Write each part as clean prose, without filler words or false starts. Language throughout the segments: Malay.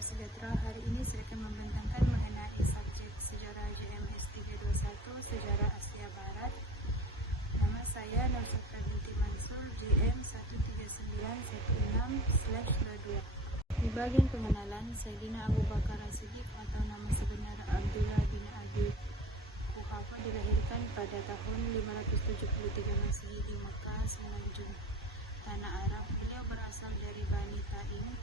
Salam sejahtera. Hari ini saya akan membentangkan mengenai subjek sejarah JMS 321, Sejarah Asia Barat. Nama saya Nur Safra binti Mansur, JM 13916/22. Di bagian pengenalan, Sayyidina Abu Bakar As-Siddiq atau nama sebenar Abdullah bin Abi Quhafa dilahirkan pada tahun 573 Masehi di Mekah, Semenanjung Tanah Arab. Beliau berasal dari Bani Taim,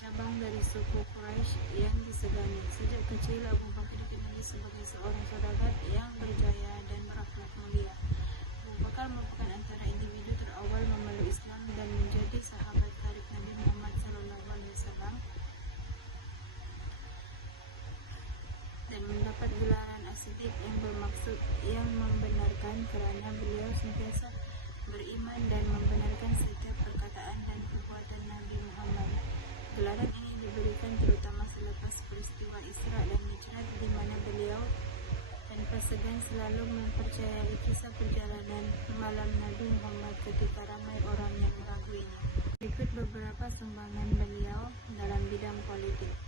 cabang dari suku Quraisy yang disegani. Sejak kecil Abu Bakar dikenali sebagai seorang saudagar yang berjaya dan berakhlak mulia. Abu Bakar merupakan antara individu terawal memeluk Islam dan menjadi sahabat karib Nabi Muhammad SAW dan mendapat gelaran As-Siddiq yang bermaksud yang membenarkan kerana beliau sentiasa beriman dan membenarkan setiap perkataan dan perbuatan Nabi Muhammad. Gelaran ini diberikan terutama selepas peristiwa Isra dan Mi'raj, di mana beliau tanpa segan selalu mempercayai kisah perjalanan malam Nabi Muhammad ketika ramai orang yang meraguinya. Berikut beberapa sumbangan beliau dalam bidang politik.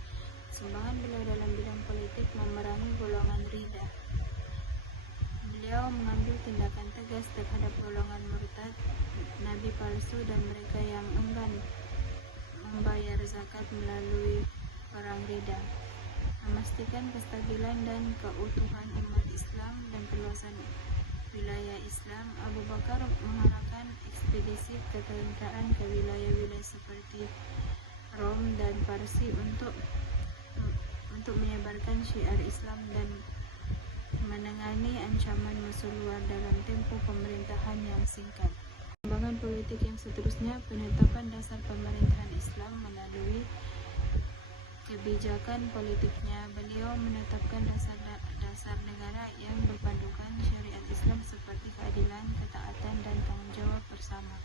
Sumbangan beliau dalam bidang politik memerangi golongan Riddah. Beliau mengambil tindakan tegas terhadap golongan murtad, nabi palsu dan mereka yang enggan membayar zakat melalui perang Riddah. Memastikan kestabilan dan keutuhan umat Islam dan perluasan wilayah Islam, Abu Bakar mengarahkan ekspedisi ketenteraan ke wilayah-wilayah seperti Rom dan Parsi untuk menyebarkan syiar Islam dan menangani ancaman musuh luar dalam tempoh pemerintahan yang singkat. Perkembangan politik yang seterusnya, penetapan dasar pemerintahan Islam melalui kebijakan politiknya. Beliau menetapkan dasar negara yang berpandukan syariat Islam seperti keadilan, ketaatan, dan tanggung jawab bersama.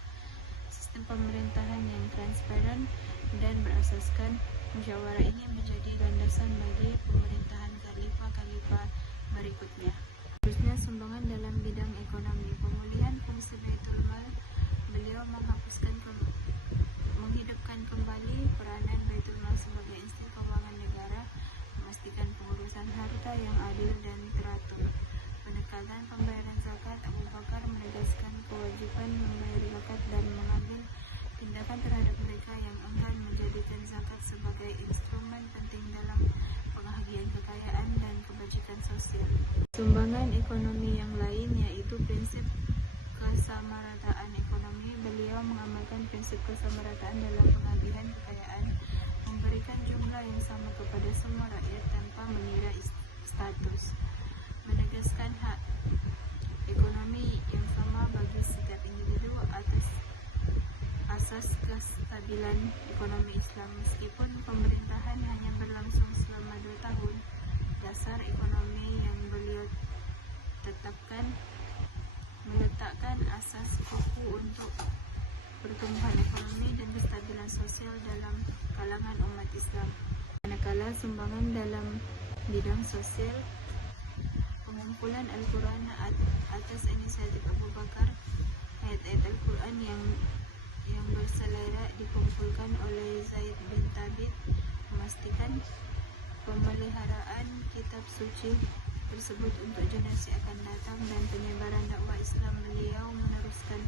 Sistem pemerintahan yang transparan dan berasaskan musyawarah ini menjadi landasan bagi pemerintahan khalifah-khalifah berikutnya. Seterusnya, sumbangan dalam bidang ekonomi. Pemulihan fungsi Baitul Mal. Beliau menghidupkan kembali peranan Baitul Mal sebagai institusi keuangan negara, memastikan pengurusan harta yang adil dan teratur. Penekanan pembayaran zakat. Abu Bakar menegaskan kewajiban membayar zakat dan mengambil tindakan terhadap mereka yang enggan menjadikan zakat sebagai instrumen penting dalam penghagian kekayaan dan kebajikan sosial. Sumbangan ekonomi yang lain yaitu prinsip kesamarataan ekonomi. Beliau mengamalkan prinsip kesamarataan dalam penghagian kekayaan, memberikan jumlah yang sama kepada semua rakyat tanpa mengira status, menegaskan hak ekonomi yang sama bagi setiap individu atas asas kestabilan ekonomi Islam. Meskipun pemerintahan hanya berlangsung selama 2 tahun, dasar ekonomi yang beliau tetapkan meletakkan asas kukuh untuk pertumbuhan ekonomi dan kestabilan sosial dalam kalangan umat Islam. Manakala sumbangan dalam bidang sosial, pengumpulan Al-Quran atas inisiatif Abu Bakar. Ayat-ayat Al-Quran yang berselera dikumpulkan oleh Zaid bin Thabit, memastikan pemeliharaan kitab suci tersebut untuk generasi akan datang dan penyebaran dakwah Islam. Beliau meneruskan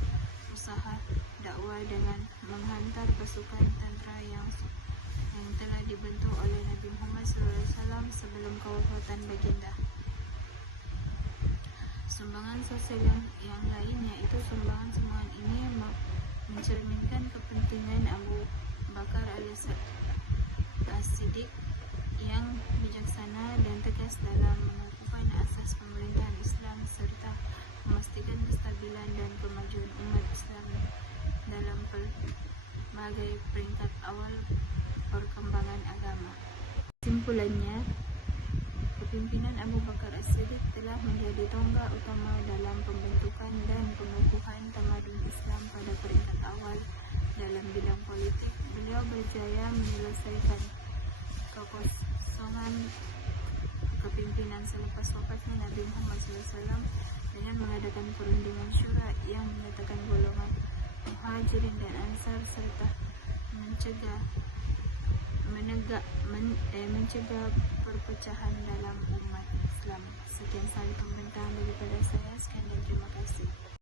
usaha dakwah dengan menghantar pasukan tentera yang telah dibentuk oleh Nabi Muhammad SAW sebelum kewafatan baginda. Sumbangan sosial yang lain yaitu sumbangan ini mencerminkan kepentingan Abu Bakar As-Siddiq yang bijaksana dan tegas dalam mengukuhkan asas pemerintahan Islam serta memastikan kestabilan dan kemajuan umat Islam dalam berbagai peringkat awal perkembangan agama. Kesimpulannya, kepimpinan Abu Bakar As-Siddiq telah menjadi tonggak utama dalam pembentukan dan pengukuhan tamadun Islam pada peringkat awal dalam bidang politik. Beliau berjaya menyelesaikan kekosongan kepimpinan selepas wafatnya Nabi Muhammad SAW dengan mengadakan perundingan syura yang menyatakan golongan Muhajirin dan Ansar serta mencegah mencegah perpecahan dalam umat Islam. Sekian sekali pemerintahan daripada saya. Sekian dan terima